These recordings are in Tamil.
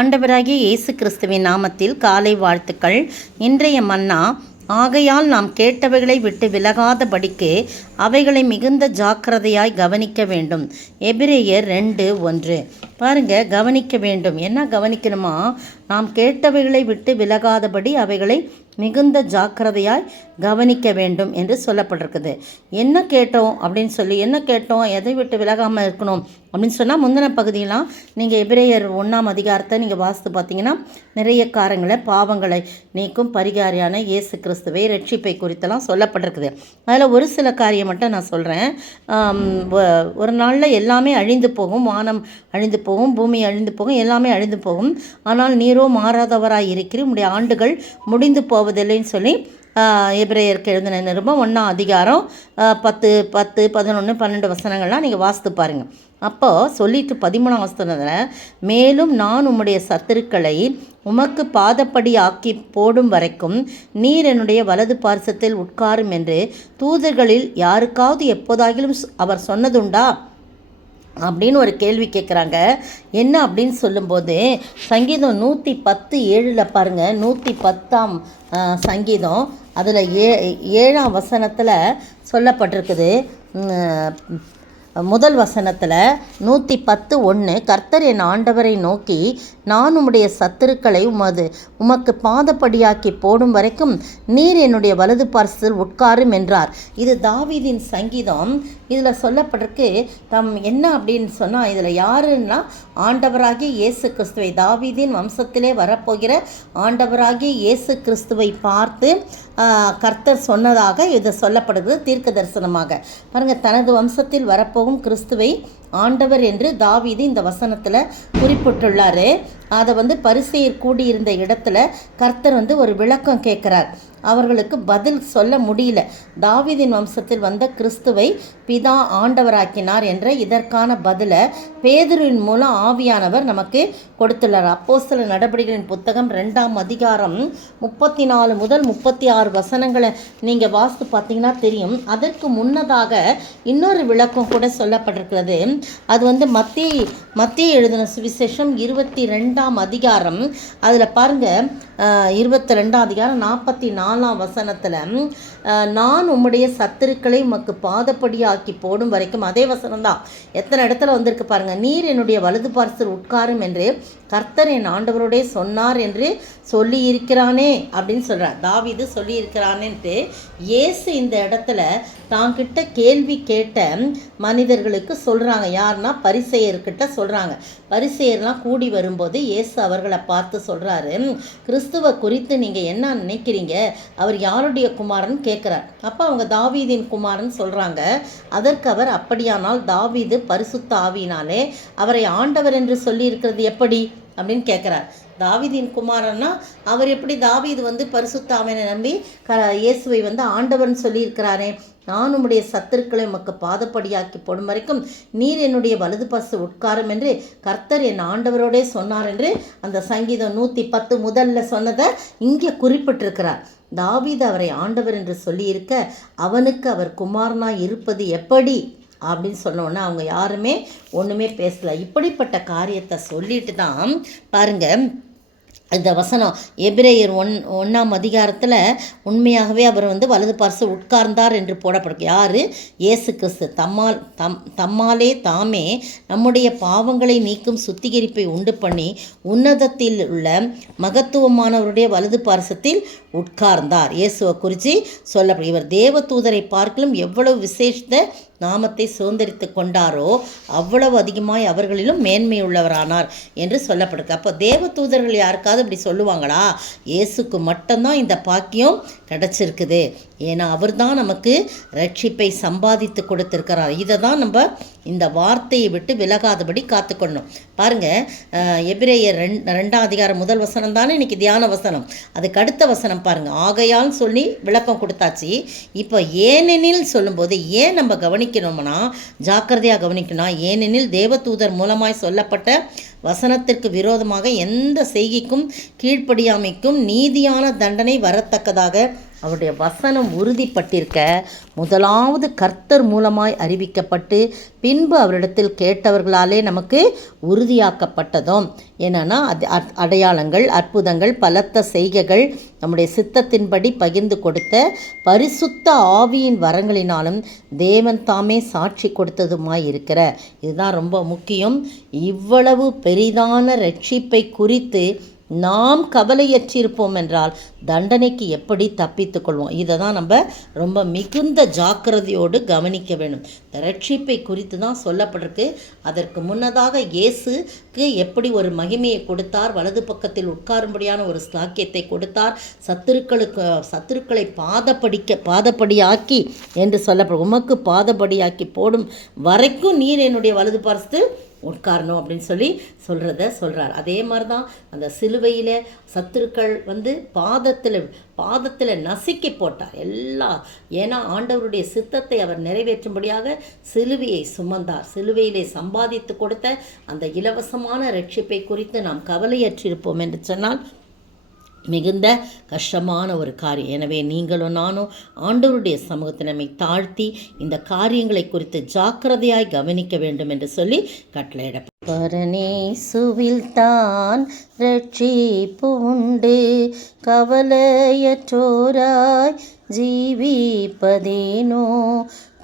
ஆண்டவராகிய இயேசு கிறிஸ்துவின் நாமத்தில் காலை வாழ்த்துக்கள். இன்றைய மன்னா, ஆகையால் நாம் கேட்டவைகளை விட்டு விலகாதபடிக்கு அவைகளை மிகுந்த ஜாக்கிரதையாய் கவனிக்க வேண்டும். எபிரேயர் 2:1. பாருங்க, கவனிக்க வேண்டும். என்ன கவனிக்கணுமா? நாம் கேட்டவைகளை விட்டு விலகாதபடி அவைகளை மிகுந்த ஜாக்கிரதையாய் கவனிக்க வேண்டும் என்று சொல்லப்பட்டிருக்குது. என்ன கேட்டோம் அப்படின்னு சொல்லி, என்ன கேட்டோம், எதை விட்டு விலகாமல் இருக்கணும் அப்படின்னு சொன்னால், முந்தின பகுதியெலாம் நீங்கள் எபிரேயர் 1ஆம் அதிகாரத்தை நீங்கள் வாசித்து பார்த்தீங்கன்னா, நிறைய காரங்களை பாவங்களை நீக்கும் பரிகாரியான இயேசு கிறிஸ்துவை ரட்சிப்பை குறித்தெல்லாம் சொல்லப்பட்டிருக்குது. அதில் ஒரு சில காரியம் மட்டும் நான் சொல்கிறேன். ஒரு நாளில் எல்லாமே அழிந்து போகும், வானம் அழிந்து போகும், பூமி அழிந்து போகும், எல்லாமே அழிந்து போகும். ஆனால் நீரோ மாறாதவராய் இருக்கிற உடைய ஆண்டுகள் முடிந்து போவதில்லைன்னு சொல்லி எபிரேயருக்கு எழுதின நிருபம் 1ஆம் அதிகாரம் 10, 11, 12 வசனங்கள்லாம் நீங்கள் வாசித்து பாருங்கள். அப்போது சொல்லிட்டு 13ஆம் வசனத்தில், மேலும் நான் உம்முடைய சத்துருக்களை உமக்கு பாதப்படி ஆக்கி போடும் வரைக்கும் நீர் என்னுடைய வலது பார்சத்தில் உட்காரும் என்று தூதர்களில் யாருக்காவது எப்போதாகிலும் அவர் சொன்னதுண்டா அப்படின்னு ஒரு கேள்வி கேட்குறாங்க. என்ன அப்படின்னு சொல்லும்போது, சங்கீதம் 110:7 பாருங்கள். 110ஆம் சங்கீதம் அதில் 7ஆம் வசனத்தில் சொல்லப்பட்டிருக்குது. முதல் வசனத்தில் 110:1, கர்த்தர் என் ஆண்டவரை நோக்கி, நான் உம்முடைய சத்துருக்களை உமக்கு பாதப்படியாக்கி போடும் வரைக்கும் நீர் என்னுடைய வலது பார்சத்தில் உட்காரும் என்றார். இது தாவீதின் சங்கீதம். இதில் சொல்லப்பட்டிருக்கு என்ன அப்படின்னு சொன்னால், இதில் யாருன்னா ஆண்டவராகிய இயேசு கிறிஸ்துவை, தாவீதின் வம்சத்திலே வரப்போகிற ஆண்டவராகிய இயேசு கிறிஸ்துவை பார்த்து கர்த்தர் சொன்னதாக இது சொல்லப்படுது தீர்க்க தரிசனமாக. பாருங்கள், தனது வம்சத்தில் வரப்போகும் கிறிஸ்துவை ஆண்டவர் என்று தாவீது இந்த வசனத்தில் குறிப்பிட்டுள்ளார். அதை பரிசேயர் கூடியிருந்த இடத்துல கர்த்தர் ஒரு விளக்கம் கேட்குறார். அவர்களுக்கு பதில் சொல்ல முடியல. தாவீதின் வம்சத்தில் வந்த கிறிஸ்துவை பிதா ஆண்டவராக்கினார் என்ற இதற்கான பதிலை பேதுருவின் மூலம் ஆவியானவர் நமக்கு கொடுத்துள்ளார். அப்போஸ்தலர் நடபடிகளின் புத்தகம் 2ஆம் அதிகாரம் 34 முதல் 36 வசனங்களை நீங்கள் வாசித்து பார்த்தீங்கன்னா தெரியும். அதற்கு முன்னதாக இன்னொரு விளக்கம் கூட சொல்லப்பட்டிருக்கிறது. அது மத்திய எழுதின சுவிசேஷம் 22ஆம் அதிகாரம். அதில் பாருங்கள், 22ஆம் அதிகாரம் 44ஆம் வசனத்தில், நான் உம்முடைய சத்துருக்களை உமக்கு பாதப்படியாக்கி போடும் வரைக்கும், அதே வசனம்தான் எத்தனை இடத்துல வந்திருக்கு பாருங்கள். நீர் என்னுடைய வலது பார்சல் உட்காரும் என்று கர்த்தர் என் ஆண்டவரோடே சொன்னார் என்று சொல்லியிருக்கிறானே அப்படின்னு சொல்கிறார். தாவீது சொல்லியிருக்கிறானேன்ட்டு இயேசு இந்த இடத்துல தாங்கிட்ட கேள்வி கேட்ட மனிதர்களுக்கு சொல்கிறாங்க. யாருன்னா பரிசேயர்கிட்ட சொல்கிறாங்க. பரிசேயர்லாம் கூடி வரும்போது இயேசு அவர்களை பார்த்து சொல்கிறாரு, கிறிஸ்துவை குறித்து நீங்கள் என்ன நினைக்கிறீங்க, அவர் யாருடைய குமாரன் கேட்குறார். அப்போ அவங்க தாவீதின் குமாரன் சொல்கிறாங்க. அதற்கு அவர், அப்படியானால் தாவீது பரிசுத்த ஆவியினாலே அவரை ஆண்டவர் என்று சொல்லியிருக்கிறது எப்படி அப்படின்னு கேட்குறார். தாவீதின் குமாரன்னா அவர் எப்படி, தாவீது பரிசுத்த ஆவியை நம்பி இயேசுவை ஆண்டவர்னு சொல்லியிருக்கிறாரே. நான் உம்முடைய சத்துருக்களை உமக்கு பாதப்படியாக்கி போடும் வரைக்கும் நீர் என்னுடைய வலது பார்சு உட்காரும் என்று கர்த்தர் என் ஆண்டவரோடே சொன்னார் என்று அந்த சங்கீதம் 110 முதல்ல சொன்னதை இங்கே குறிப்பிட்டிருக்கிறார். தாவீது அவரை ஆண்டவர் என்று சொல்லியிருக்க, அவனுக்கு அவர் குமாரனாய் இருப்பது எப்படி அப்படின்னு சொன்னோன்னே அவங்க யாருமே ஒன்றுமே பேசலை. இப்படிப்பட்ட காரியத்தை சொல்லிட்டு தான் பாருங்கள், இந்த வசனம் எபிரேயர் 1ஆம் அதிகாரத்தில் உண்மையாகவே அவர் வலது பார்சல் உட்கார்ந்தார் என்று போடப்படுது. யார்? இயேசு கிறிஸ்து தம்மாலே தாமே நம்முடைய பாவங்களை நீக்கும் சுத்திகரிப்பை உண்டு பண்ணி உன்னதத்தில் உள்ள மகத்துவமானவருடைய வலது பார்சத்தில் உட்கார்ந்தார். இயேசுவை குறித்து சொல்லப்படும். இவர் தேவ தூதரை பார்க்கலும் எவ்வளவு விசேஷத்தை நாமத்தை சுதந்திரித்து கொண்டாரோ அவ்வளவு அதிகமாய் அவர்களிலும் மேன்மையுள்ளவரானார் என்று சொல்லப்படுது. அப்போ தேவ தூதர்கள் யாருக்காவது இப்படி சொல்லுவாங்களா? இயேசுக்கு மட்டும்தான் இந்த பாக்கியம் கிடச்சிருக்குது. ஏன்னா அவர் தான் நமக்கு ரட்சிப்பை சம்பாதித்து கொடுத்துருக்கிறார். இதை தான் நம்ம இந்த வார்த்தையை விட்டு விலகாதபடி காத்துக்கொள்ளணும். பாருங்கள், எபிரேயர் 2ஆம் அதிகாரம் முதல் வசனம் தானே இன்றைக்கி தியான வசனம். அதுக்கு அடுத்த வசனம் பாருங்கள். ஆகையால் சொல்லி விளக்கம் கொடுத்தாச்சு. இப்போ ஏனெனில் சொல்லும்போது ஏன் நம்ம கவனிக்கணும்னா, ஜாக்கிரதையாக கவனிக்கணும். ஏனெனில் தேவதூதர் மூலமாய் சொல்லப்பட்ட வசனத்திற்கு விரோதமாக எந்த செய்கைக்கும் கீழ்ப்படியாமைக்கும் நீதியான தண்டனை வரத்தக்கதாக அவருடைய வசனம் உறுதிப்பட்டிருக்க முதலாவது கர்த்தர் மூலமாய் அறிவிக்கப்பட்டு பின்பு அவரிடத்தில் கேட்டவர்களாலே நமக்கு உறுதியாக்கப்பட்டதும் என்னன்னா அடையாளங்கள், அற்புதங்கள், பலத்த செய்கைகள், நம்முடைய சித்தத்தின்படி பகிர்ந்து கொடுத்த பரிசுத்த ஆவியின் வரங்களினாலும் தேவன் தாமே சாட்சி கொடுத்ததுமாய் இருக்கிற, இதுதான் ரொம்ப முக்கியம். இவ்வளவு பெரிதான ரட்சிப்பை குறித்து நாம் கவலையற்றிருப்போம் என்றால் தண்டனைக்கு எப்படி தப்பித்து கொள்வோம்? இதை தான் நம்ம ரொம்ப மிகுந்த ஜாக்கிரதையோடு கவனிக்க வேண்டும். இந்த ரட்சிப்பை குறித்து தான் சொல்லப்பட்டிருக்கு. அதற்கு முன்னதாக இயேசுக்கு எப்படி ஒரு மகிமையை கொடுத்தார், வலது பக்கத்தில் உட்காரும்படியான ஒரு ஸ்லாக்கியத்தை கொடுத்தார், சத்துருக்களை பாதப்படியாக்கி என்று சொல்லப்படும், உமக்கு பாதப்படியாக்கி போடும் வரைக்கும் நீர் என்னுடைய வலது பார்த்து உட்காரணும் அப்படின்னு சொல்கிறார். அதே மாதிரி தான் அந்த சிலுவையில் சத்துருக்கள் பாதத்தில் நசுக்கி போட்டார் ஏன்னா ஆண்டவருடைய சித்தத்தை அவர் நிறைவேற்றும்படியாக சிலுவையை சுமந்தார். சிலுவையிலே சம்பாதித்து கொடுத்த அந்த இலவசமான ரட்சிப்பை குறித்து நாம் கவலையற்றிருப்போம் என்று சொன்னால் மிகுந்த கஷ்டமான ஒரு காரியம். எனவே நீங்களும் நானும் ஆண்டவருடைய சமூகத்தை நம்மை தாழ்த்தி இந்த காரியங்களை குறித்து ஜாக்கிரதையாய் கவனிக்க வேண்டும் என்று சொல்லி கட்டளையிட பரநேசுவில் தான் ரட்சிப்பு உண்டு, கவலையற்றோராய் ஜீவிப்பதேனோ,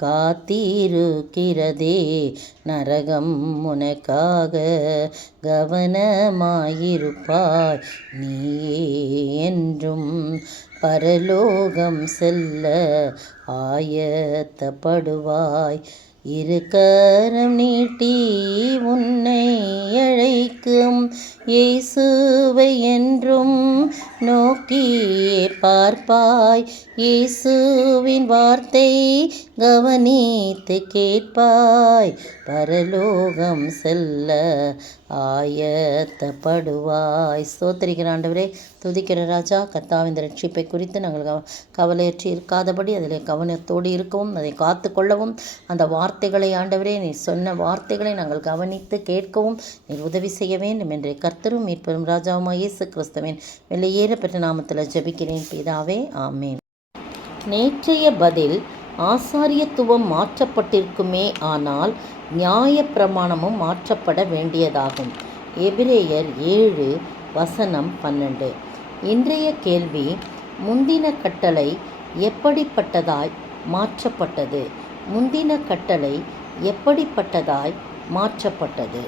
காத்திருக்கிறதே நரகம் உனக்காக, கவனமாயிருப்பாய் நீயே என்றும், பரலோகம் செல்ல ஆயத்தப்படுவாய், இருக்கரம் நீட்டி உன்னை அழைக்கும் இயேசுவை என்றும் நோக்கியே பார்ப்பாய், இயேசுவின் வார்த்தை கவனித்து கேட்பாய், பரலோகம் செல்ல ஆயத்தப்படுவாய். ஸ்தோத்திரிக்கிற ஆண்டவரே, துதிக்கிற ராஜா, கர்த்தாவின் இந்த ரட்சிப்பை குறித்து நாங்கள் கவலையற்றி இருக்காதபடி அதில் கவனத்தோடு இருக்கவும், அதை காத்து கொள்ளவும், அந்த வார்த்தைகளை ஆண்டவரே நீர் சொன்ன வார்த்தைகளை நாங்கள் கவனித்து கேட்கவும் நீர் உதவி செய்ய வேண்டும் என்று கர்த்தரும் மீட்பெரும் ராஜாவுமாய் இயேசு கிறிஸ்துவின் வெளியேற பெற்ற நாமத்தில் ஜெபிக்கிறேன் பிதாவே, ஆமேன். நேற்றைய பதில் ஆசாரியத்துவம் மாற்றப்பட்டிருக்குமே, ஆனால் நியாய பிரமாணமும் மாற்றப்பட வேண்டியதாகும். எபிரேயர் 7:12. இன்றைய கேள்வி, முந்தின கட்டளை எப்படிப்பட்டதாய் மாற்றப்பட்டது? முந்தின கட்டளை எப்படிப்பட்டதாய் மாற்றப்பட்டது?